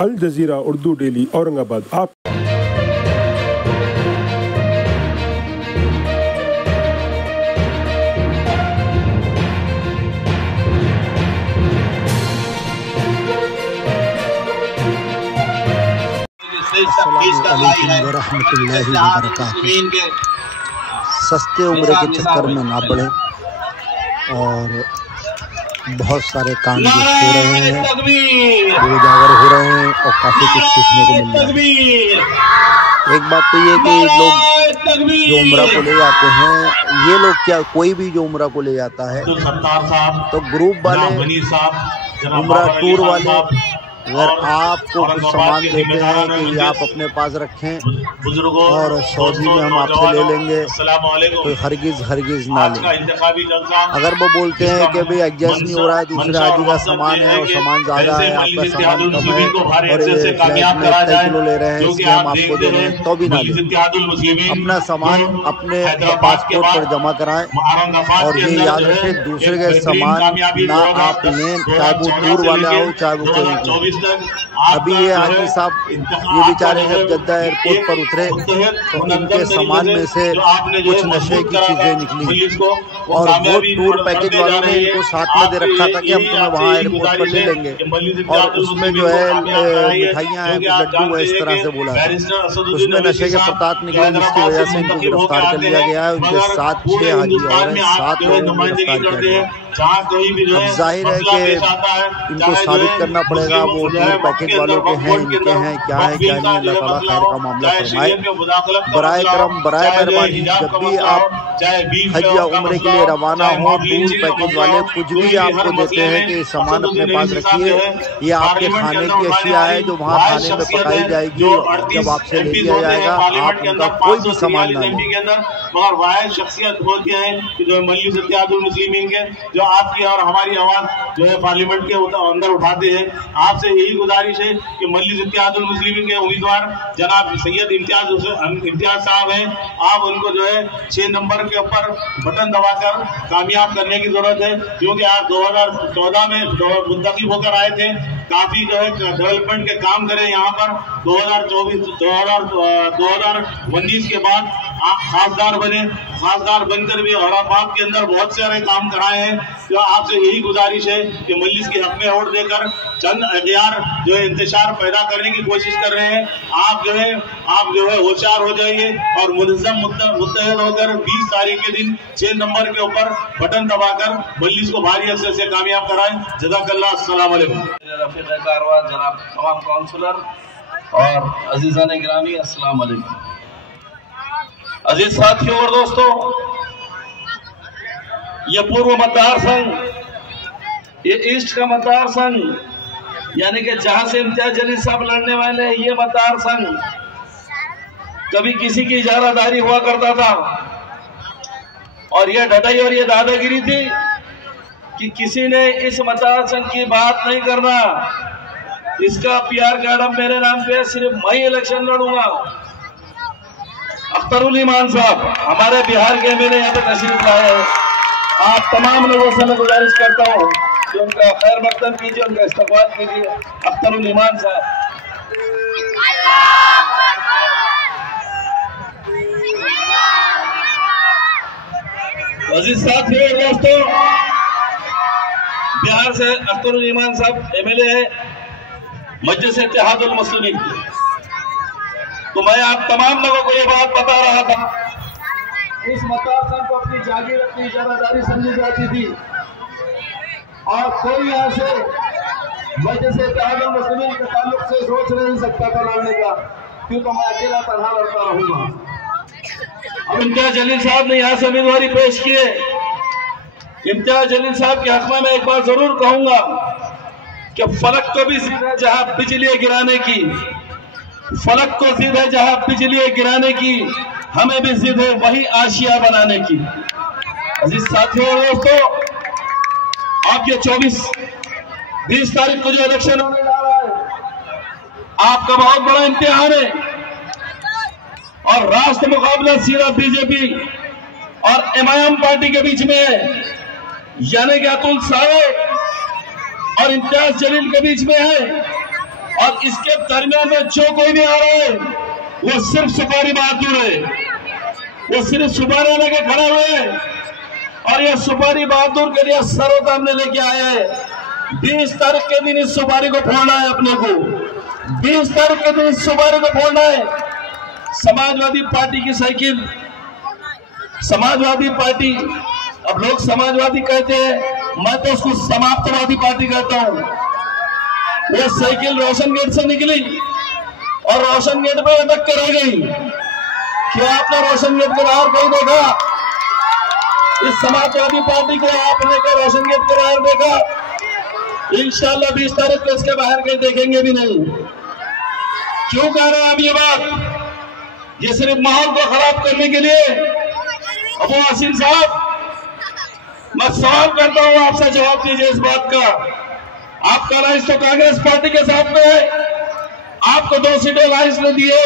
अल जजीरा Urdu daily Aurangabad. आप अस्सलामुअलैकुम वरहमतुल्लाहि वबरकातुहू। सस्ते उम्र के चक्कर में ना पड़े और बहुत सारे काम जो हो रहे हैं वो उजागर हो रहे हैं और काफ़ी कुछ सीखने को मिल रहा है। एक बात तो ये कि लोग जो उम्रा को ले जाते हैं, ये लोग क्या, कोई भी जो उम्रा को ले जाता है तो ग्रुप वाले, उम्रा टूर वाले अगर आपको कुछ सामान देते हैं कि ये आप अपने पास रखें और सऊदी में हम आपसे ले लेंगे, तो हरगिज़ ना लें। अगर वो बोलते हैं कि भाई एडजस्ट नहीं हो रहा है, दूसरे हाजी का सामान है और सामान ज़्यादा है, आपका सामान कम है और फ्लैट में इतना किलो ले रहे हैं इसलिए हम आपको दे रहे हैं, तो भी ना लें। अपना सामान अपने पासपोर्ट पर जमा कराएं और ये याद रखें, दूसरे के सामान ना आप लें, चाहे वो टूर वाला हो चाहे वो कोई। अभी ये हाजी साहब ये बेचारे जब जद्दा एयरपोर्ट पर उतरे तो इनके सामान में से कुछ नशे की चीजें निकली और वो टूर पैकेज वालों ने इनको साथ में दे रखा था कि हम तुम्हें वहाँ एयरपोर्ट पर ले लेंगे, और उसमें जो है मिठाइयाँ हैं, लड्डू है, इस तरह से बोला था। उसमें नशे के प्रताप निकले जिसकी वजह से इनको गिरफ्तार कर लिया गया है। उनके साथ 6 हाजी और हैं, 7 लोगों को गिरफ्तार किया गया। अब जाहिर है कि इनको साबित करना पड़ेगा वो टूर पैकेज वालों के हैं, इनके हैं, क्या है क्या नहीं। अल्लाह ताला खैर का मामला फरमाए। बराए करम, बराए मेहरबानी, जब भी आप हज या उम्रे के लिए रवाना हो, टूर पैकेज वाले कुछ भी आपको देते हैं कि सामान अपने पास रखिए, ये आपके खाने की अशिया है जो वहाँ खाने में पकाई जाएगी, जब आपसे ले लिया जाएगा आप उनका कोई भी सामान ना लें। मगर वाहिद शख्सियत होती है कि जो मजलिस इत्तेहादुल मुस्लिमीन के जो आपकी और हमारी आवाज जो है पार्लियामेंट के अंदर उठाते हैं। आपसे यही गुजारिश है कि मजलिस इत्तेहादुल मुस्लिमीन के उम्मीदवार जनाब सैयद इम्तियाज साहब हैं, आप उनको जो है 6 नंबर के ऊपर बटन दबाकर कामयाब करने की जरूरत है, क्योंकि आप 2014 में मुंतखब होकर आए थे, काफी जो है डेवलपमेंट के काम करें यहाँ पर। 2019 के बाद आप खासदार बने, खासदार बनकर भी औरंगाबाद के अंदर बहुत सारे काम कराए हैं। तो आपसे यही गुजारिश है कि मजलिस के हक में वोट देकर चंद अख्तियार जो है इंतशार पैदा करने की कोशिश कर रहे हैं। आप जो है होशियार हो जाइए और मुनज़्ज़म मुत्तहद होकर 20 तारीख के दिन 6 नंबर के ऊपर बटन दबाकर मजलिस को भारी असर से कामयाब कराएं। जज़ाकल्लाह। अस्सलाम वालेकुम। रफ़ीक़ कारवां, जनाब तमाम काउंसलर और अजीज़ान गिरामी, अस्सलाम वालेकुम। अजीज साथियों और दोस्तों, ये पूर्व मतदार संघ, ये ईस्ट का मतदार संघ, यानी कि जहां से इम्तियाज जलील साहब लड़ने वाले हैं, ये मतदार संघ कभी किसी की इजारादारी हुआ करता था और ये ढटाई और ये दादागिरी थी कि किसी ने इस मतदार संघ की बात नहीं करना, इसका PR कार्ड अब मेरे नाम पे सिर्फ मैं ही इलेक्शन लड़ूंगा। अख्तरुल ईमान साहब हमारे बिहार के MLA यहाँ पे तशरीफ लाए हैं। आप तमाम लोगों से मैं गुजारिश करता हूँ कि उनका खैर मकदम कीजिए, उनका इस्तकबाल कीजिए। अख्तरुल ईमान साहब। अजीज साथियों और दोस्तों, बिहार से अख्तरुल ईमान साहब MLA है मजलिस इत्तेहादुल मुस्लिमीन। तो मैं आप तमाम लोगों को ये बात बता रहा था, इस मतदार संघ को अपनी जागीर, अपनी इजारादारी समझी जाती थी और कोई यहाँ से मजलिस इत्तेहादुल मुस्लिमीन के ताल्लुक से सोच नहीं सकता था लड़ने का, क्योंकि मैं अकेला तनहा लड़ता रहूंगा। अब इम्तियाज जलील साहब ने यहाँ से उम्मीदवारी पेश की है। इम्तियाज जलील साहब के हक में मैं एक बार जरूर कहूंगा कि फलक को भी जिद है जहां बिजली गिराने की, फलक को जिद है जहां बिजली गिराने की, हमें भी जिद है वही आशिया बनाने की। अजीज साथियों और दोस्तों, आप ये 20 तारीख को जो इलेक्शन होने जा रहा है, आपका बहुत बड़ा इम्तिहान है और राष्ट्र मुकाबला सीधा बीजेपी और MIM पार्टी के बीच में है, यानी कि अतुल सावे और इम्तियाज जलील के बीच में है। और इसके दरमियान में जो कोई भी आ रहा है वो सिर्फ सुपारी बहादुर है, वो सिर्फ सुपारी लेके खड़े हुए हैं और ये सुपारी बहादुर के लिए सरोता हमने लेके आए हैं। 20 तारीख के दिन इस सुपारी को फोड़ना है अपने को, 20 तारीख के दिन इस सुपारी को फोड़ना है। समाजवादी पार्टी की साइकिल, समाजवादी पार्टी, अब लोग समाजवादी कहते हैं, मैं तो उसको समाप्तवादी पार्टी कहता हूं। वो साइकिल रोशन गेट से निकली और रोशन गेट पे अटक के रह गई। क्या आपने रोशन गेट के बाहर कहीं देखा? इस समाजवादी पार्टी को आपने क्या रोशन गेट के बाहर देखा? इंशाल्लाह 20 तारीख को इसके बाहर कहीं देखेंगे भी नहीं। क्यों कह रहे हैं हम ये बात? ये सिर्फ माहौल को खराब करने के लिए। अबू हसीन साहब, मैं सवाल करता हूं, आपसे जवाब दीजिए इस बात का। आपका राइस तो कांग्रेस पार्टी के साथ में है, आपको 2 सीटें राइस ने दिए,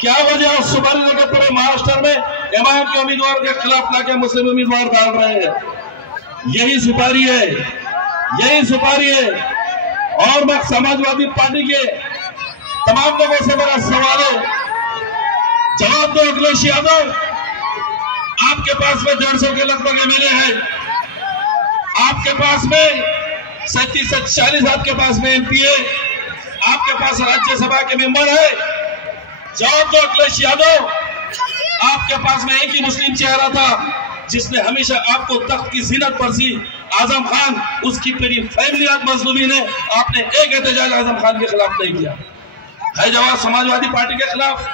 क्या वजह सुपारी लेकर पूरे महाराष्ट्र में एमआईएम के उम्मीदवार के खिलाफ लाके मुस्लिम उम्मीदवार डाल रहे हैं? यही सुपारी है, यही सुपारी है। और मैं समाजवादी पार्टी के तमाम लोगों से मेरा सवाल है, जवाब दो अखिलेश यादव। आपके पास में 150 के लगभग एमएलए हैं, आपके पास में 37 से 40 आपके पास में एमपी है, आपके पास राज्यसभा के मेंबर है। जवाब दो अखिलेश यादव। आपके पास में एक ही मुस्लिम चेहरा था जिसने हमेशा आपको तख्त की जीनत परसी, आजम खान, उसकी पूरी फैमिली आज मजलूमीन है। आपने एक एहतजाज आजम खान के खिलाफ नहीं किया। है जवाब समाजवादी पार्टी के खिलाफ,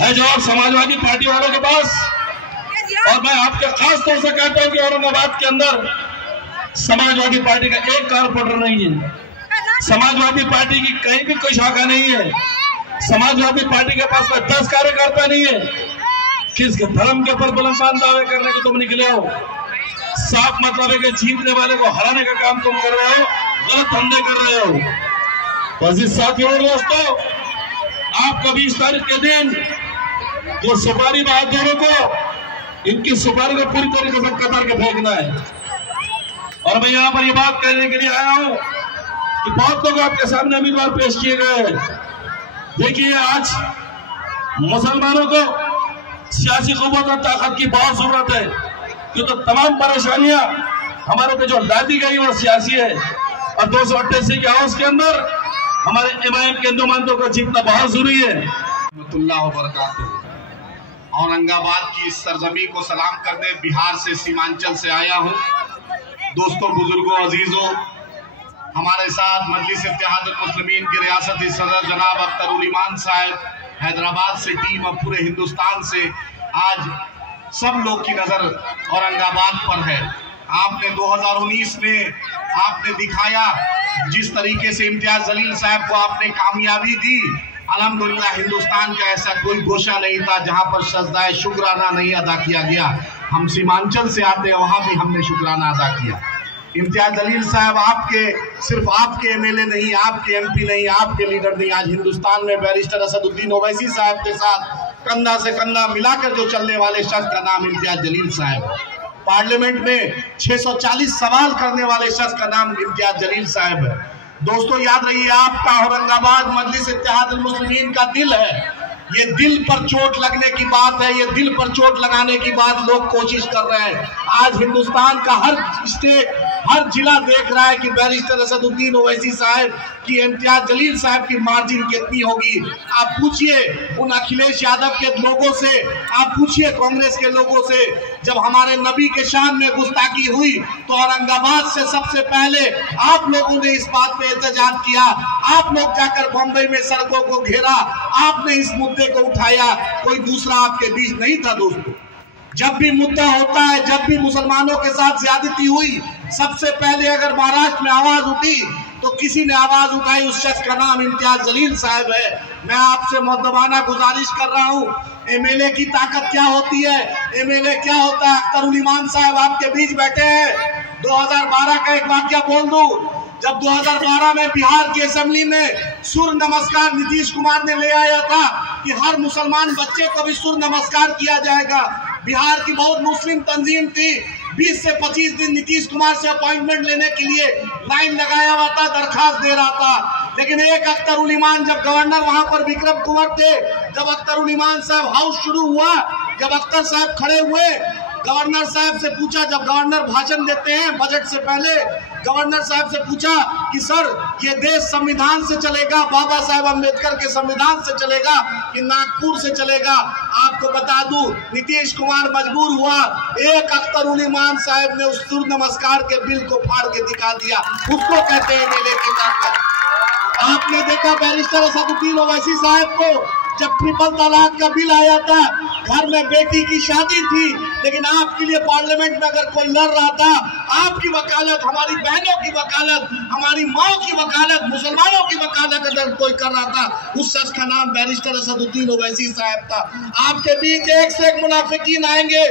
है जवाब समाजवादी पार्टी वालों के पास। और मैं आपके खास तौर से कहता हूं कि औरंगाबाद के अंदर समाजवादी पार्टी का एक कारपोरेटर नहीं है, समाजवादी पार्टी की कहीं भी कोई शाखा नहीं है, समाजवादी पार्टी के पास में 10 कार्यकर्ता नहीं है। किस धर्म के ऊपर बुलंदान दावे करने को तुम निकले हो? साफ मतलब है कि जीतने वाले को हराने का काम तुम कर रहे हो, गलत धंधे कर रहे हो। तो साथियों और दोस्तों, आपको 20 तारीख के दिन जो सुपारी बहादुरों को, इनकी सुपारी को पूरी तरीके से कतर के फेंकना है। और मैं यहाँ पर ये बात कहने के लिए आया हूँ कि बहुत लोग आपके सामने उम्मीदवार पेश किए गए हैं। देखिए, आज मुसलमानों को सियासी क़ुव्वत और ताकत की बहुत जरूरत है, क्योंकि तो तमाम परेशानियां हमारे पे जो लादी गई वो सियासी है। और 288 के हाउस के अंदर हमारे एमआईएम के नुमाइंदों को जीतना बहुत जरूरी है। औरंगाबाद की इस सरजमी को सलाम करने बिहार से, सीमांचल से आया हूँ। दोस्तों, बुजुर्गों, अजीजों, हमारे साथ मजलिस इत्तेहादुल मुस्लिमीन के रियासती सदर जनाब अख्तरुल ईमान साहब, हैदराबाद से टीम, अब पूरे हिंदुस्तान से आज सब लोग की नजर औरंगाबाद पर है। आपने 2019 में आपने दिखाया जिस तरीके से इम्तियाज जलील साहब को आपने कामयाबी दी। अल्हम्दुलिल्लाह, हिंदुस्तान का ऐसा कोई गोशा नहीं था जहां पर सजदाए शुक्राना नहीं अदा किया गया। हम सीमांचल से आते हैं, वहां भी हमने शुक्राना अदा किया। इम्तियाज जलील साहब सिर्फ आपके एमएलए नहीं, आपके एमपी नहीं, आपके लीडर नहीं, आज हिंदुस्तान में बैरिस्टर असदुद्दीन ओवैसी साहब के साथ कंधा से कंधा मिलाकर जो चलने वाले शख्स का नाम इम्तियाज जलील साहब। पार्लियामेंट में 640 सवाल करने वाले शख्स का नाम इम्तियाज जलील साहब है। दोस्तों, याद रहिए, आपका औरंगाबाद मजलिस इत्तेहादुल मुस्लिमीन का दिल है। ये दिल पर चोट लगने की बात है, ये दिल पर चोट लगाने की बात लोग कोशिश कर रहे हैं। आज हिंदुस्तान का हर स्टेट, हर जिला देख रहा है कि बैरिस्टर असदुद्दीन ओवैसी साहब की, इम्तियाज जलील साहब की मार्जिन कितनी होगी। आप पूछिए उन अखिलेश यादव के लोगों से, आप पूछिए कांग्रेस के लोगों से, जब हमारे नबी के शान में गुस्ताखी हुई तो औरंगाबाद से सबसे पहले आप लोगों ने इस बात पे एहतजाज किया। आप लोग जाकर बम्बई में सड़कों को घेरा, आपने इस मुद्दे को उठाया, कोई दूसरा आपके बीच नहीं था। दोस्तों, जब भी मुद्दा होता है, जब भी मुसलमानों के साथ ज्यादती हुई, सबसे पहले अगर महाराष्ट्र में आवाज उठी तो किसी ने आवाज उठाई, उस शख्स का नाम इम्तियाज जलील साहब है। मैं आपसे मुद्दबाना गुजारिश कर रहा हूँ, एमएलए की ताकत क्या होती है, एमएलए क्या होता है। अख्तरुल ईमान साहब आपके बीच बैठे हैं। 2012 का एक वाकया बोल दूं, जब 2012 में बिहार की असेंबली में सूर्य नमस्कार नीतीश कुमार ने ले आया था कि हर मुसलमान बच्चे को भी सूर्य नमस्कार किया जाएगा। बिहार की बहुत मुस्लिम तंजीम थी, 20 से 25 दिन नीतीश कुमार से अपॉइंटमेंट लेने के लिए लाइन लगाया हुआ था, दरखास्त दे रहा था। लेकिन एक अख्तर उल ईमान, जब गवर्नर वहां पर विक्रम कुंवर थे, जब अख्तर उल ईमान साहब हाउस शुरू हुआ, जब अख्तर साहब खड़े हुए, गवर्नर साहब से पूछा, जब गवर्नर भाषण देते हैं बजट से पहले, गवर्नर साहब से पूछा कि सर ये देश संविधान से चलेगा, बाबा साहेब अम्बेडकर के संविधान से चलेगा कि नागपुर से चलेगा? आपको बता दूं, नीतीश कुमार मजबूर हुआ, एक अख्तर उल ईमान साहब ने उस सूर्य नमस्कार के बिल को फाड़ के दिखा दिया। उसको कहते हैं मेले की ताकत। आपने देखा बैरिस्टर असदुद्दीन ओवैसी साहब को, जब ट्रिपल तलाक का बिल आया था, घर में बेटी की शादी थी, लेकिन आपके लिए पार्लियामेंट में अगर कोई लड़ रहा था, आपकी वकालत, हमारी बहनों की वकालत, हमारी माँ की वकालत, मुसलमानों की वकालत अगर कोई कर रहा था, उस शख्स का नाम बैरिस्टर असदुद्दीन ओवैसी साहब था। आपके बीच एक से एक मुनाफिकीन आएंगे।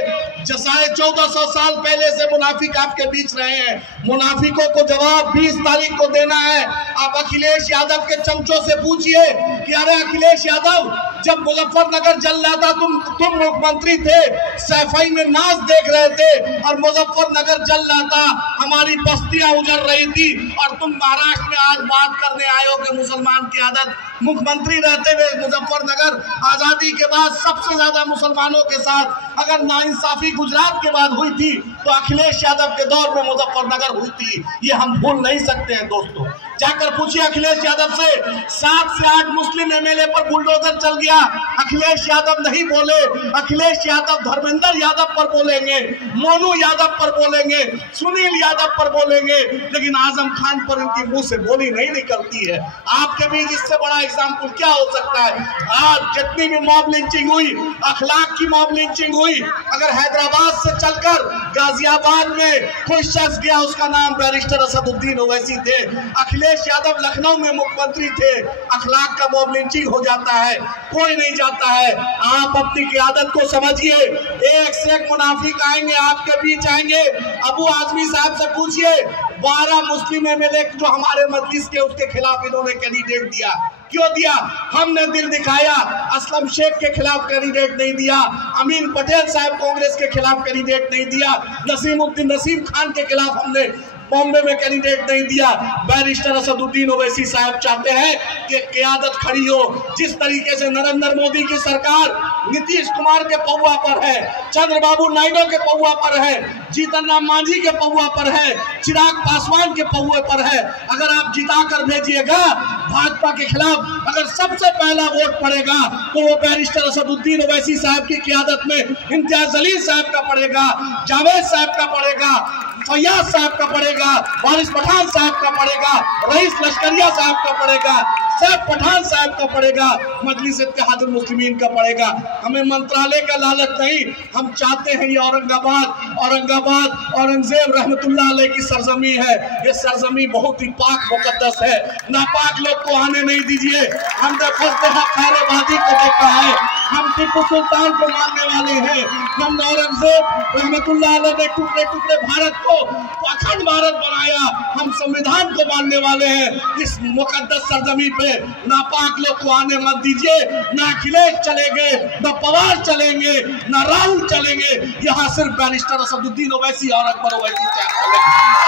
1450 साल पहले से मुनाफिक आपके बीच रहे हैं। मुनाफिकों को जवाब 20 तारीख को देना है। आप अखिलेश यादव के चमचों से पूछिए कि अरे अखिलेश यादव, जब मुजफ्फरनगर जल रहा था, तुम मुख्यमंत्री थे, सैफई में नाच देख रहे थे और मुजफ्फरनगर जल रहा था, हमारी बस्तियां उजड़ रही थी, और तुम महाराष्ट्र में आज बात करने आए हो कि मुसलमान की आदत। मुख्यमंत्री रहते हुए मुजफ्फरनगर आजादी के बाद सबसे ज्यादा मुसलमानों के साथ अगर नाइंसाफी गुजरात के बाद हुई थी, तो अखिलेश यादव के दौर में मुजफ्फरनगर हुई थी। ये हम भूल नहीं सकते हैं दोस्तों। जाकर पूछिए अखिलेश यादव से, 7 से 8 मुस्लिम एमएलए पर बुलडोजर चल गया, अखिलेश यादव नहीं बोले। अखिलेश यादव धर्मेंद्र यादव पर बोलेंगे, मोनू यादव पर बोलेंगे, सुनील यादव पर बोलेंगे, लेकिन आजम खान पर इनकी मुंह से बोली नहीं निकलती है। आपके बीच इससे बड़ा एग्जाम्पल क्या हो सकता है? आज जितनी भी मॉब लिंचिंग हुई, अखलाक की मॉब लिंचिंग हुई, अगर हैदराबाद से चलकर गाजियाबाद में कोई शख्स गया, उसका नाम बैरिस्टर असदुद्दीन ओवैसी थे। अखिलेश यादव लखनऊ में मुख्यमंत्री थे, अखलाक का मॉब लिंचिंग हो जाता है, कोई नहीं जाता है। आप अपनी क़यादत को समझिए। एक से एक मुनाफिक आएंगे, आपके बीच आएंगे। अबू आजमी साहब से पूछिए, 12 मुस्लिम एमएलए जो हमारे मजलिस के, उसके खिलाफ इन्होंने कैंडिडेट दिया। क्यों दिया? हमने दिल दिखाया। असलम शेख के खिलाफ कैंडिडेट नहीं दिया, अमीन पटेल साहब कांग्रेस के खिलाफ कैंडिडेट नहीं दिया, नसीम खान के खिलाफ हमने बॉम्बे में कैंडिडेट नहीं दिया। बैरिस्टर असदुद्दीन ओवैसी साहब चाहते हैं कि क़यादत खड़ी हो। जिस तरीके से नरेंद्र मोदी की सरकार नीतीश कुमार के पौवा पर है, चंद्रबाबू नायडू के पौवा पर है, जीतन राम मांझी के पौवा पर है, चिराग पासवान के पौवे पर है, अगर आप जिता कर भेजिएगा भाजपा के खिलाफ, अगर सबसे पहला वोट पड़ेगा तो वो बैरिस्टर असदुद्दीन ओवैसी साहब की क़यादत में इम्तियाज जलील साहब का पड़ेगा, जावेद साहब का पड़ेगा, फैयाज साहब का पड़ेगा, वारिस पठान साहब का पड़ेगा, रईस लश्करिया साहब का पड़ेगा, सैफ पठान साहब का पड़ेगा, मजलिस इत्तेहादुल मुस्लिमीन का पड़ेगा। हमें मंत्रालय का लालच नहीं, हम चाहते हैं ये औरंगाबाद औरंगजेब रहमतुल्लाह अलैह की सरजमी है। ये सरजमी बहुत ही पाक मुकद्दस है, नापाक लोग को आने नहीं दीजिए। हमने खैरबादी को देखा है, हम टीपू सुल्तान को मानने वाले हैं, हम औरंगजेब रहमतुल्लाह अलैह ने टुकड़े टुकड़े भारत को अखंड भारत बनाया, हम संविधान को मानने वाले हैं। इस मुकद्दस सरजमी पे नापाक लोग को आने मत दीजिए। ना अखिलेश चलेंगे, ना पवार चलेंगे, ना राहुल चलेंगे, यहाँ सिर्फ बैरिस्टर असदुद्दीन ओवैसी और अकबर ओवैसी चलेंगे।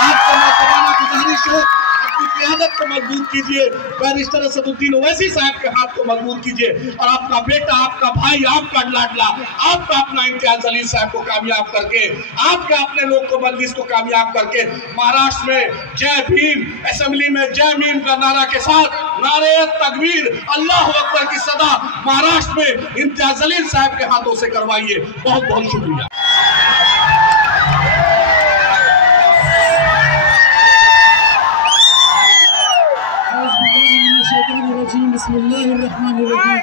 आपको नौजवानों की गुजारिश है, अपनी क़यादत को मजबूत कीजिए, बैरिस्टर असदुद्दीन ओवैसी साहब के हाथ को मजबूत कीजिए, और आपका बेटा, आपका भाई, आपका लाडला, आपका अपना इम्तियाज जलील साहब को कामयाब करके, आपके अपने लोग को मजलिस को कामयाब करके महाराष्ट्र में जय भीम, असेंबली में जय भीम का नारा के साथ नारे तकबीर, अल्लाह अकबर की सदा महाराष्ट्र में इम्तियाज जलील साहब के हाथों से करवाइए। बहुत बहुत शुक्रिया। बिस्मिल्लाहिर्रहमानिर्रहीम।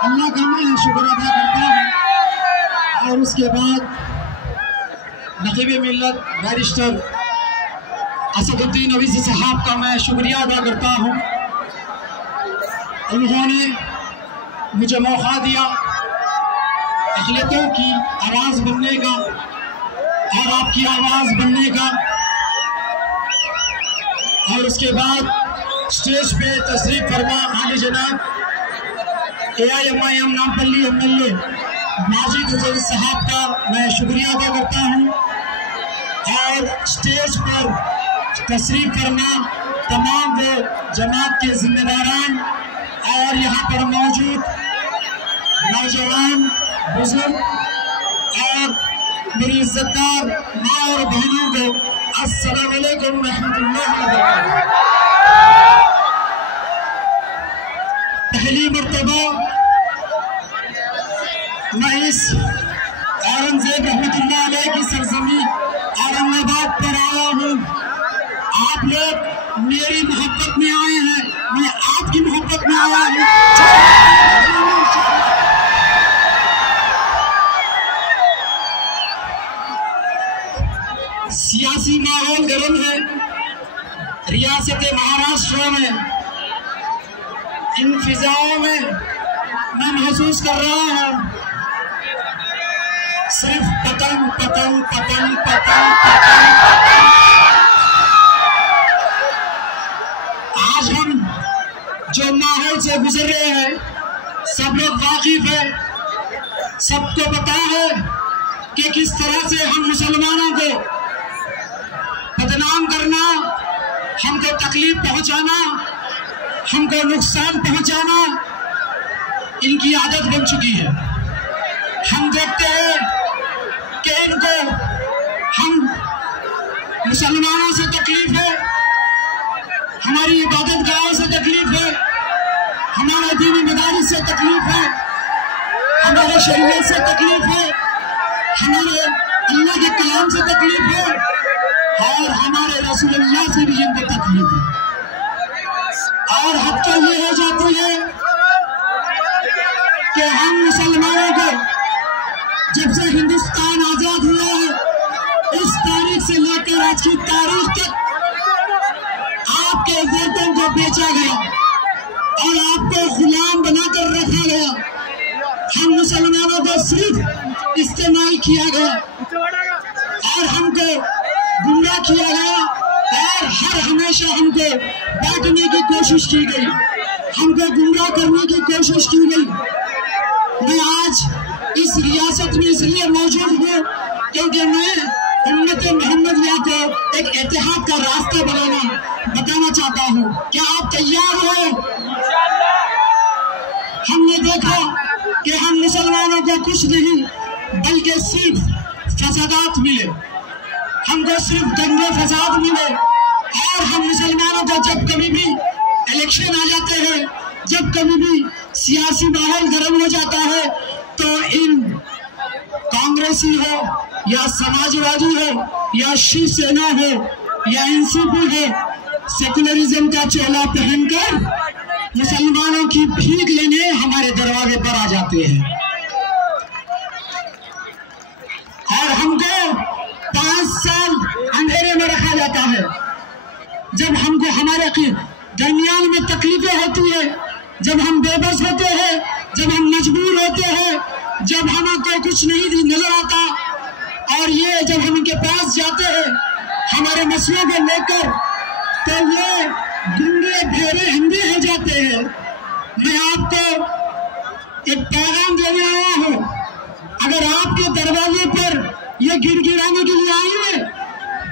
अल्लाह का मैं शुक्र अदा करता हूँ, और उसके बाद नकीब मिल्लत बैरिस्टर असदुद्दीन ओवैसी साहब का मैं शुक्रिया अदा करता हूँ। उन्होंने मुझे मौका दिया अक़लियतों की आवाज़ बनने का और आपकी आवाज़ बनने का, और उसके बाद स्टेज पे तशरीफ फरमा आगे जनाब AIMIM नामपल्ली MLA माजिद हुसैन साहब का मैं शुक्रिया अदा करता हूँ। और स्टेज पर तशरीफ फरमा तमाम वो जमात के जिम्मेदारान और यहाँ पर मौजूद नौजवान बुजुर्ग और मेरी इज्जतदार माँ और बहनों को अस्सलाम वालेकुम रहमतुल्लाहि व बरकातहू। पहली मर्तबा मैं इस औरंगजेब रहमतुल्लाह अलैह की सरजमी औरंगाबाद पर आया हूँ। आप लोग मेरी मोहब्बत में आए हैं, मैं आपकी मोहब्बत में आया हूँ। सियासी माहौल गर्म है। रियासत महाराष्ट्र में इन फिजाओं में मैं महसूस कर रहा हूँ सिर्फ पतंग पतंग पतंग पतंग पतंग। आज हम जो माहौल से गुजर रहे हैं सब लोग वाकिफ है, सबको पता है कि किस तरह से हम मुसलमानों को बदनाम करना, हमको तकलीफ पहुंचाना, हमको नुकसान पहुंचाना इनकी आदत बन चुकी है। हम देखते हैं कि इनको हम मुसलमानों से तकलीफ है, हमारी इबादत गाहों से तकलीफ है, हमारे दीनी मदारिस से तकलीफ है, हमारे शरीयत से तकलीफ है, हमारे अल्लाह के कलाम से तकलीफ है और हमारे रसूलुल्लाह से भी इनको तकलीफ है। और हद तो ये हो जाती है कि हम मुसलमानों को जब से हिंदुस्तान आजाद हुआ है इस तारीख से लेकर आज की तारीख तक आपके वोटों को बेचा गया और आपको गुलाम बनाकर रखा गया। हम मुसलमानों को सिर्फ इस्तेमाल किया गया और हमको गुमराह किया गया और हर हमेशा हमको बांटने की कोशिश की गई, हमको गुमराह करने की कोशिश की गई। मैं आज इस रियासत में इसलिए मौजूद हूँ क्योंकि मैं उम्मत मोहम्मदिया को एक इत्तेहाद का रास्ता बताना चाहता हूँ। क्या आप तैयार हो? हमने देखा कि हम मुसलमानों को कुछ नहीं बल्कि सिर्फ फसादात मिले, हमको सिर्फ दंगे फसाद मिले। और हम मुसलमानों को जब कभी भी इलेक्शन आ जाते हैं, जब कभी भी सियासी माहौल गर्म हो जाता है तो इन कांग्रेसी हो या समाजवादी हो या शिवसेना हो या एनसीपी हो, सेकुलरिज्म का चोला पहनकर मुसलमानों की भीख लेने हमारे दरवाजे पर आ जाते हैं और हमको 5 साल अंधेरे में रखा जाता है। जब हमको हमारे दरमियान में तकलीफें होती है, जब हम बेबस होते हैं, जब हम मजबूर होते हैं, जब हमको कुछ नहीं नजर आता और ये जब हम इनके पास जाते हैं हमारे मसलों को लेकर तो ये गूंगे भेड़े अंधे हो जाते हैं। मैं आपको एक पैगाम देने आया हूँ, अगर आपके दरवाजे पर ये गिड़गिड़ाने के लिए आएंगे,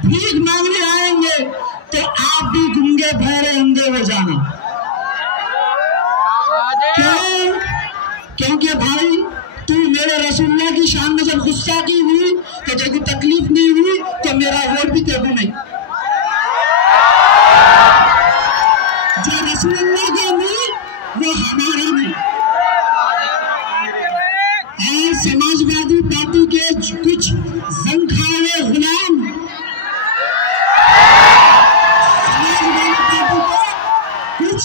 भीख मांगने आएंगे तो आप भी गूंगे भेड़े अंधे हो जाना। क्यों? क्योंकि भाई तू मेरे रसूलुल्लाह की शान में जब गुस्सा की हुई तो जब तकलीफ नहीं हुई तो मेरा वोट भी तेरे को नहीं। जो रसूलुल्लाह का नहीं वो हमारा नहीं। और समाजवादी पार्टी के कुछ जंखावे गुलाम, समाजवादी पार्टी के कुछ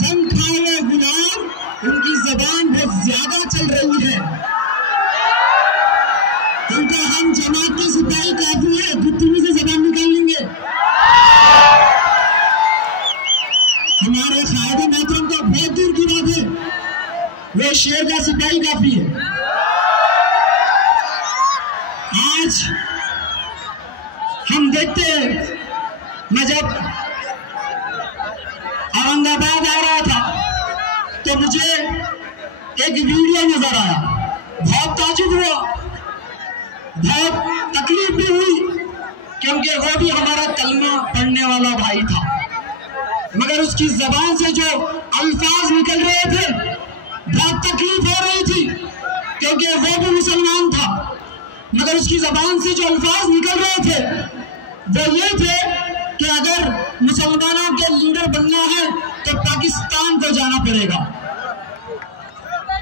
जंखावे गुलाम, उनकी जबान बहुत ज्यादा चल रही है। उनका हम जमात के सिपाही काफी है, गुत्तनी से जबान निकाल लेंगे। हमारे साहिब मोहतरम तो बहुत दूर की बात है, वो शेर का सिपाही काफी है। आज हम देखते हैं, मैं जब एक वीडियो नजर आया, बहुत ताजुब हुआ, बहुत तकलीफ भी हुई, क्योंकि वो भी हमारा कलमा पढ़ने वाला भाई था, मगर उसकी जबान से जो अल्फाज निकल रहे थे बहुत तकलीफ हो रही थी, क्योंकि वो भी मुसलमान था, मगर उसकी जबान से जो अल्फाज निकल रहे थे वो ये थे कि अगर मुसलमानों के लीडर बनना है तो पाकिस्तान को जाना पड़ेगा।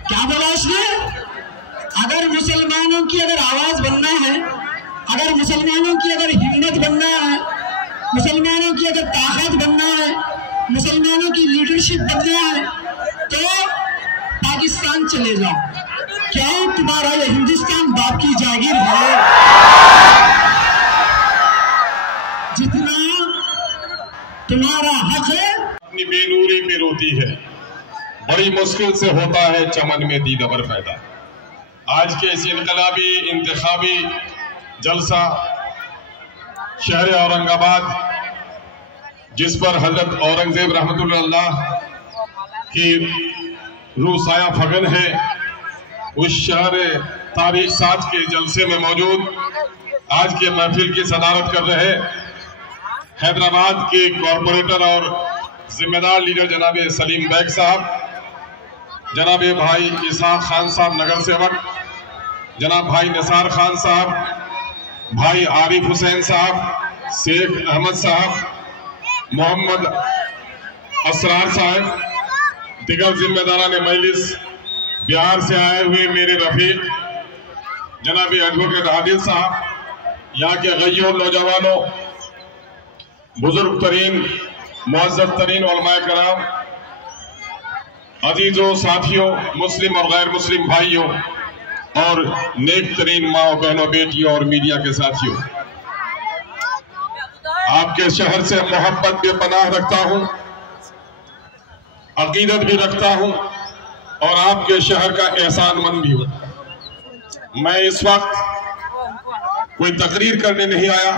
क्या बोला उसने? अगर मुसलमानों की अगर आवाज बनना है, अगर मुसलमानों की अगर हिम्मत बनना है, मुसलमानों की अगर ताकत बनना है, मुसलमानों की लीडरशिप बनना है तो पाकिस्तान चले जाओ। क्या तुम्हारा ये हिंदुस्तान बाप की जागीर है? जितना तुम्हारा हक है। अपनी बेनूरी पे रोती है, बड़ी मुश्किल से होता है चमन में दीदार पैदा। आज के इस इनकलाबी इंतखाबी जलसा शहर औरंगाबाद, जिस पर हजरत औरंगजेब रहमतुल्लाह की रूह साया फगन है, उस शहर तारीख साज के जलसे में मौजूद आज के महफिल की सदारत कर रहे हैदराबाद के कॉरपोरेटर और जिम्मेदार लीडर जनाब सलीम बैग साहब, जनाब भाई इसाक खान साहब नगर सेवक, जनाब भाई निसार खान साहब, भाई आरिफ हुसैन साहब, शेख अहमद साहब, मोहम्मद असरार साहब, दिगर जिम्मेदारान मजलिस, बिहार से आए हुए मेरे रफीक जनाब एडवोकेट आदिल साहब, यहाँ के गय्योर नौजवानों, बुजुर्ग तरीन मुअज़्ज़ज़ तरीन उलमाए कराम, अजीजों साथियों, मुस्लिम और गैर मुस्लिम भाइयों और नेक तरीन माओ बहनों बेटियों और मीडिया के साथियों, आपके शहर से मोहब्बत बेपनाह रखता हूँ, अकीदत भी रखता हूँ और आपके शहर का एहसानमंद भी हूँ। मैं इस वक्त कोई तकरीर करने नहीं आया,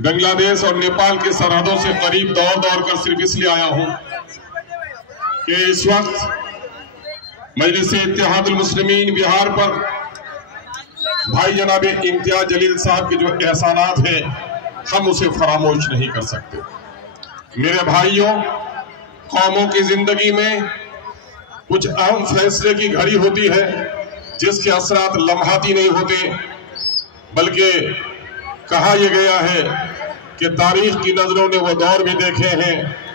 बांग्लादेश और नेपाल की सरहदों से करीब दौड़ दौड़ कर सिर्फ इसलिए आया हूँ कि इस वक्त मजलिस इत्तेहादुल मुस्लिमीन बिहार पर भाई जनाब इम्तियाज जलील साहब के जो एहसानात हैं, हम उसे फरामोश नहीं कर सकते। मेरे भाइयों, कौमों की जिंदगी में कुछ अहम फैसले की घड़ी होती है जिसके असरात लम्हाती नहीं होते, बल्कि कहा यह गया है कि तारीख की नजरों ने वो दौर भी देखे हैं,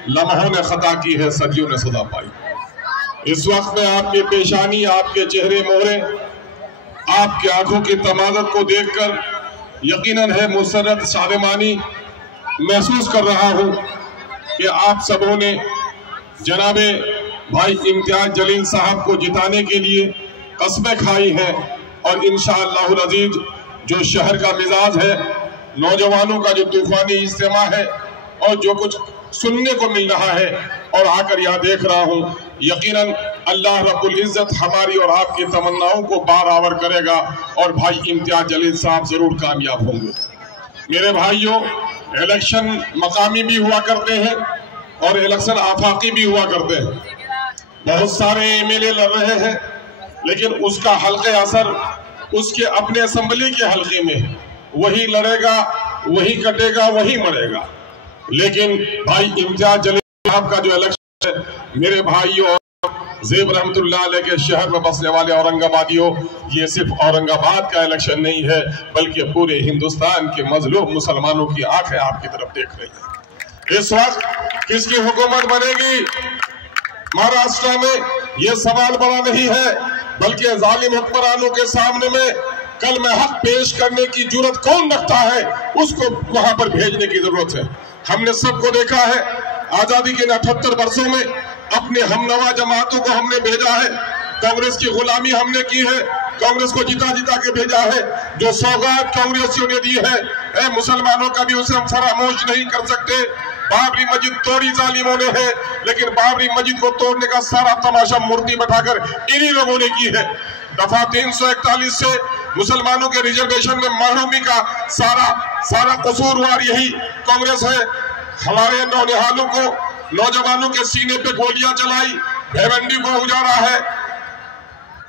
लम्हों ने खता की है, सदियों ने सदा पाई। इस वक्त में आपकी पेशानी, आपके चेहरे मोहरे, आपकी आंखों की तमादत को देखकर यकीनन है मुसर्रत सालिमानी महसूस कर रहा हूं कि आप सबों ने जनाबे भाई इम्तियाज जलील साहब को जिताने के लिए कस्में खाई हैं और इंशाअल्लाहुल अजीज जो शहर का मिजाज है, नौजवानों का जो तूफानी इज्तिमा है और जो कुछ सुनने को मिल रहा है और आकर यहाँ देख रहा हूँ, यकीनन अल्लाह रब्बुल इज्जत हमारी और आपकी तमन्नाओं को बारावर करेगा और भाई इम्तियाज जलील साहब जरूर कामयाब होंगे। मेरे भाइयों, इलेक्शन मकामी भी हुआ करते हैं और इलेक्शन आफाकी भी हुआ करते हैं। बहुत सारे एमएलए लड़ रहे हैं, लेकिन उसका हल्के असर उसके अपने असेंबली के हल्के में है, वही लड़ेगा, वही कटेगा, वही मरेगा। लेकिन भाई इम्तियाज जलील साहब का जो इलेक्शन है, मेरे भाइयों ज़ेब रहमतुल्लाह अलैह के शहर में बसने वाले औरंगाबादियों, ये सिर्फ औरंगाबाद का इलेक्शन नहीं है, बल्कि पूरे हिंदुस्तान के मजलूम मुसलमानों की आंखें आपकी तरफ देख रही है। इस वक्त किसकी हुकूमत बनेगी महाराष्ट्र में, ये सवाल बड़ा नहीं है, बल्कि जालिम हुक्मरानों के सामने में कल में हक पेश करने की जुर्रत कौन रखता है, उसको वहां पर भेजने की जरूरत है। हमने सबको देखा है, आजादी के 78 वर्षों में अपने हमनवा जमातों को हमने भेजा है, कांग्रेस की गुलामी हमने की है, कांग्रेस को जिता जिता के भेजा है। जो सौगात कांग्रेसियों ने दी है, मुसलमानों का भी उसे हम फरामोश नहीं कर सकते। बाबरी मस्जिद तोड़ी जालिमों ने है, लेकिन बाबरी मस्जिद को तोड़ने का सारा तमाशा मूर्ति बैठाकर इन्हीं लोगों ने की है। दफा 341 से मुसलमानों के रिजर्वेशन में महरूमी का सारा कसूरवार यही कांग्रेस है। हमारे नौनिहालों को, नौजवानों के सीने पे गोलियां चलाई, भिवंडी को उजाड़ा है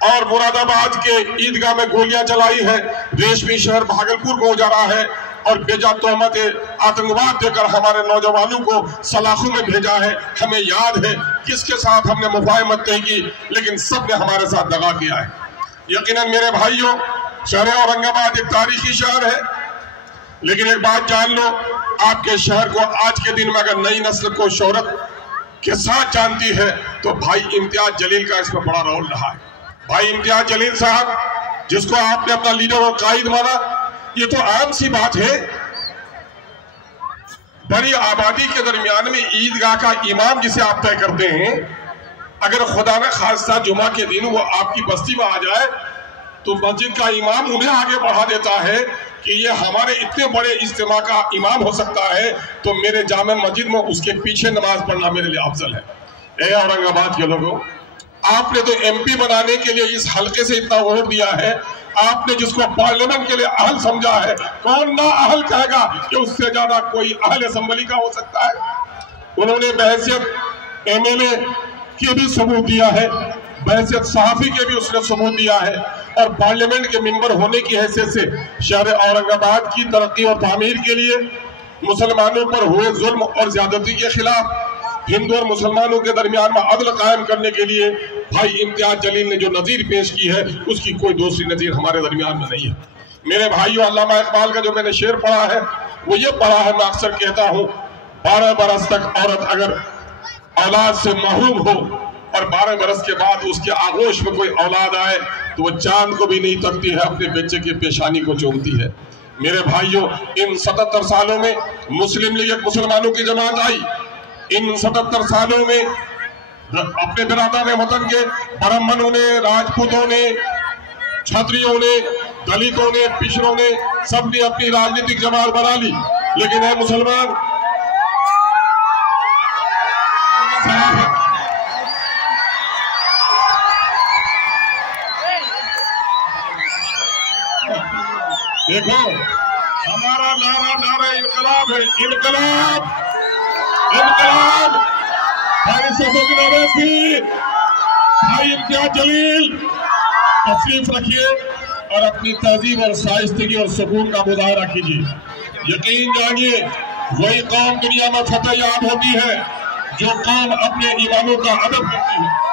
और मुरादाबाद के ईदगाह में गोलियां चलाई है। रेशमी शहर भागलपुर को उजाड़ा है और बेजा तोहमत आतंकवाद देकर हमारे नौजवानों को सलाखों में भेजा है। हमें याद है किसके साथ हमने मुफाहमत नहीं की, लेकिन सब ने हमारे साथ दगा किया है। यकीनन मेरे भाइयों, शहर औरंगाबाद एक तारीखी शहर है, लेकिन एक बात जान लो, आपके शहर को आज के दिन में अगर नई नस्ल को शोहरत के साथ जानती है तो भाई इम्तियाज जलील का इसमें बड़ा रोल रहा है। भाई इम्तियाज जलील साहब, जिसको आपने अपना लीडर और कायद माना, ये तो आम सी बात है। बड़ी आबादी के दरमियान में ईदगाह का इमाम जिसे आप तय करते हैं, अगर खुदा न खास्ता जुमा के दिन वो आपकी बस्ती में आ जाए तो मस्जिद का इमाम उन्हें आगे बढ़ा देता है कि ये हमारे इतने बड़े इज्तिमा का इमाम हो सकता है, तो मेरे जामे मस्जिद में उसके पीछे नमाज पढ़ना मेरे लिए अफजल है। ए औरंगाबाद के लोगों, आपने तो एमपी बनाने के लिए इस हल्के से इतना वोट दिया है, आपने जिसको पार्लियामेंट के लिए अहल समझा है, कौन ना अहल कहेगा कि उससे ज्यादा कोई अहल असेंबली का हो सकता है। उन्होंने बहैसियत एमएलए के भी सबूत दिया है, बहैसियत सहाफी के भी उसने सबूत दिया है, और पार्लियामेंट के मेंबर होने की हैसियत से शहर औरंगाबाद की तरक्की और तामीर के लिए, मुसलमानों पर हुए जुल्म और ज्यादती के खिलाफ, हिंदू और मुसलमानों के दरमियान में अदल कायम करने के लिए भाई इम्तियाज जलील ने जो नजीर पेश की है, उसकी कोई दूसरी नजीर हमारे दरमियान में नहीं है। मेरे भाइयों, अल्लामा इकबाल का जो मैंने शेर पढ़ा है वो ये पढ़ा है, मैं अक्सर कहता हूँ, 12 बरस तक औरत अगर औलाद से महरूम हो और 12 बरस के बाद उसके आगोश में कोई औलाद आए तो वो चांद को भी नहीं तकती है, अपने बच्चे की पेशानी को चूमती है। मेरे भाइयों, इन 77 सालों में मुस्लिम लीग मुसलमानों की जमात आई। इन 77 सालों में अपने बिरादर वतन के ब्राह्मणों ने, राजपूतों ने, क्षत्रियों ने, दलितों ने, पिछड़ों ने, सब ने अपनी राजनीतिक जमात बना ली, लेकिन है मुसलमान देखो, हमारा नारा इनकलाब है, इनकलाब इनकलाब। भाई सफर भाई इम्तियाज जलील तशरीफ रखिए और अपनी तहजीब और शाइस्तगी और सुकून का मुजाहरा कीजिए। यकीन जानिए, वही कौम दुनिया में फतेह याब होती है जो कौम अपने इमामों का अदब करती है।